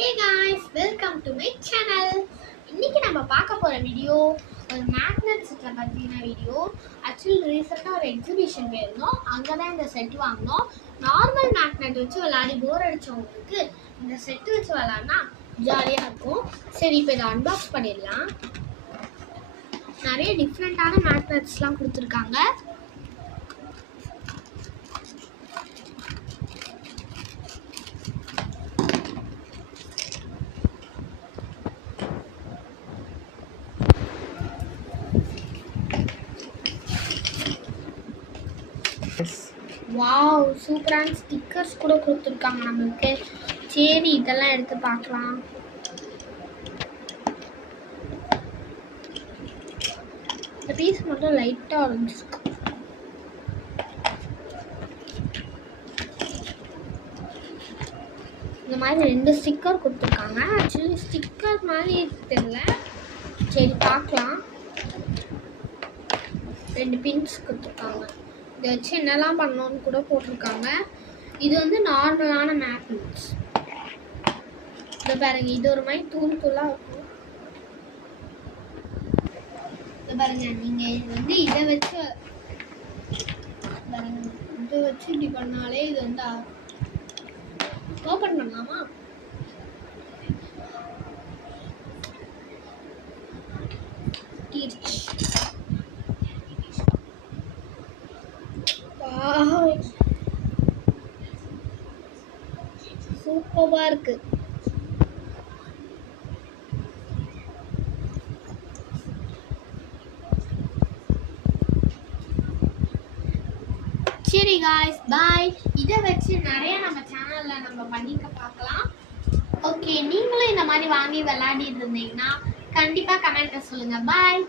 Hey guys, welcome to my channel. இன்னைக்கு நம்ம பார்க்க போற வீடியோ ஒரு மேக்னெட் செட்ல பத்தின வீடியோ. ஆக்சுவலி ரீசெண்டா ஒரு எக்ஸிபிஷன் போயிருந்தோம். அங்க தான் இந்த செட் வாங்கினோம். நார்மல் மேக்னெட் வச்சு விளையாடி போர் அடிச்சவங்களுக்கு இந்த செட் வச்சு விளையாடினா ஜாலியா இருக்கும். சரி, இப்போ இதை அன்பாக்ஸ் பண்ணிடலாம். நிறைய டிஃப்ரெண்டான மேக்னெட்ஸ்லாம் கொடுத்துருக்காங்க. வாவ், சூப்பரான ஸ்டிக்கர்ஸ் கூட கொடுத்துருக்காங்க நம்மளுக்கு. சரி, இதெல்லாம் எடுத்து பார்க்கலாம். இந்த பீஸ் மட்டும் லைட்டாக ஆரம்பிச்சிருக்கு. இந்த மாதிரி 2 ஸ்டிக்கர் கொடுத்துருக்காங்க. ஆக்சுவலி ஸ்டிக்கர் மாதிரி தெரியல. சரி, பார்க்கலாம். 2 பின்ஸ் கொடுத்துருக்காங்க. இதை வச்சு என்னெல்லாம் பண்ணணும்னு கூட போட்டிருக்காங்க. இது வந்து நார்மலான மேக்னெட்ஸ். இதை பாருங்க, இது ஒரு மாதிரி தூள் தூளாக இருக்கும். இதை பாருங்க, நீங்கள் இது வந்து இதை வச்சு பாருங்க, இதை வச்சு இப்படி பண்ணாலே இது வந்து ஓப்பன் பண்ணலாமா? சூப்பரா இருக்கு. சரி காய்ஸ், பாய். இதை வச்சு நிறைய நம்ம சேனல்ல நம்ம பண்ணிக்க பார்க்கலாம். ஓகே, நீங்களும் இந்த மாதிரி வாங்கி விளையாடிட்டு இருந்தீங்கன்னா கண்டிப்பா கமெண்ட்ல சொல்லுங்க. பாய்.